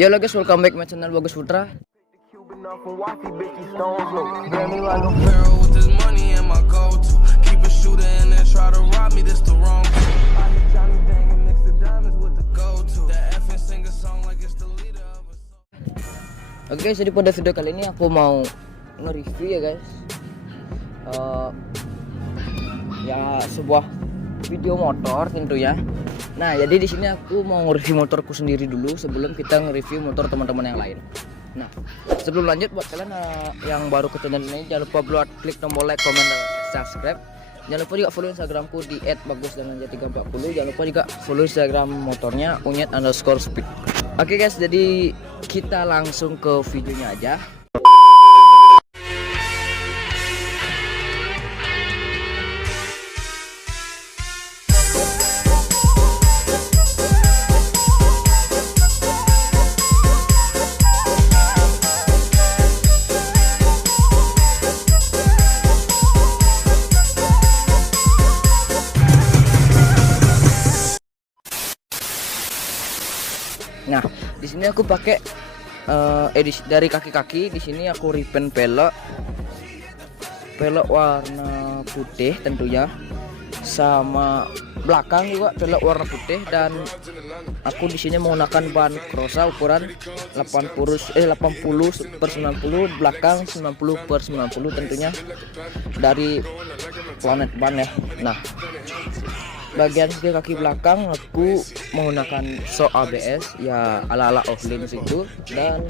Ya lo guys, welcome back my channel Bagus Putra. Oke guys, jadi pada video kali ini aku mau nge-review ya guys, ya sebuah video motor tentunya. Nah, jadi di sini aku mau nge-review motorku sendiri dulu sebelum kita nge-review motor teman-teman yang lain. Nah, sebelum lanjut, buat kalian yang baru ke channel ini, jangan lupa buat klik tombol like, comment, dan subscribe. Jangan lupa juga follow Instagramku di @bagusdananja340. Jangan lupa juga follow Instagram motornya @unyet_speed. Oke guys, jadi kita langsung ke videonya aja. Nah, di sini aku pakai edisi dari kaki-kaki. Di sini aku repaint pelek warna putih tentunya, sama belakang juga pelek warna putih, dan aku di sini menggunakan ban Crossa ukuran 80/90, belakang 90/90 tentunya dari Planet Ban ya. Nah, bagian setir kaki belakang aku menggunakan shock ABS ya ala-ala Off-Links itu, dan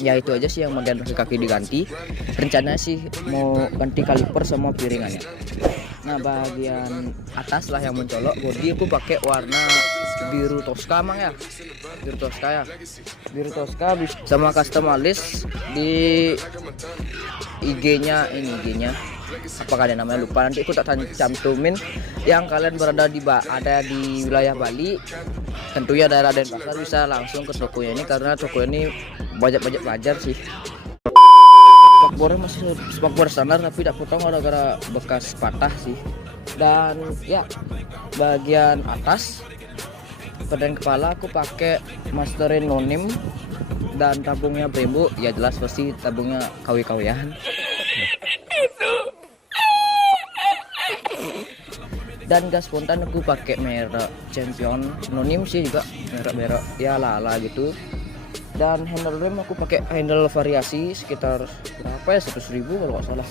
ya itu aja sih yang bagian kaki diganti. Rencananya sih mau ganti kaliper sama piringannya. Nah, bagian atas lah yang mencolok, bodi aku pakai warna biru Tosca emang ya, biru Tosca sama customalis di IG-nya apa kalian namanya lupa, nanti aku tak cantumin. Yang kalian berada di wilayah Bali, tentunya daerah Denpasar, bisa langsung ke tokonya ini, karena toko ini banyak pelajar sih. Spakbornya masih spakbor standar tapi tak potong gara-gara bekas patah sih. Dan ya, bagian atas badan kepala aku pakai masterin nonim, dan tabungnya Brembo, ya jelas pasti tabungnya kawi-kawian. Dan gas spontan aku pakai merek Champion, nonim sih juga merek ya lala gitu. Dan handle rem aku pakai handle variasi sekitar berapa ya, 100.000 kalau nggak salah.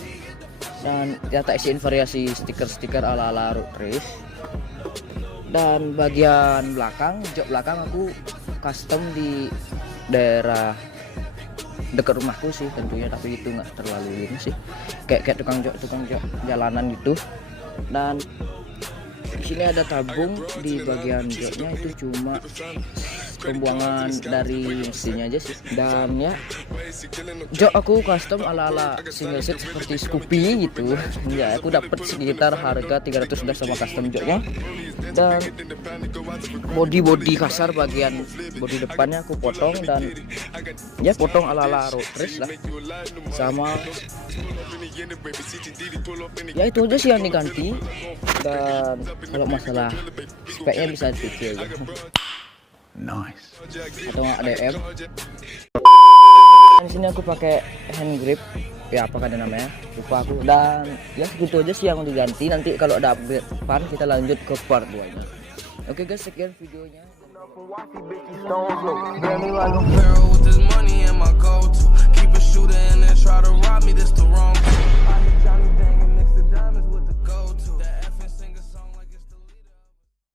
Dan ya tak isiin variasi stiker ala-ala road race. Dan bagian belakang, jok belakang aku custom di daerah dekat rumahku sih tentunya, tapi itu nggak terlalu ini sih, kayak tukang jok jalanan gitu. Dan di sini ada tabung di bagian joknya, itu cuma pembuangan dari mesinnya aja sih. Dan ya, jok aku custom ala-ala single seat seperti Scoopy gitu ya. Aku dapat sekitar harga 300 udah sama custom joknya. Dan body kasar, bagian body depannya aku potong, dan ya potong ala-ala road race lah. Sama ya itu aja sih yang diganti. Dan kalau masalah speknya bisa dipikir aja. Nice. Atau nggak DM. Di sini aku pakai hand grip, ya apa kan namanya, lupa aku. Dan ya segitu aja sih yang diganti. Nanti kalau ada update pan kita lanjut ke part 2 nya. Oke guys, sekian videonya.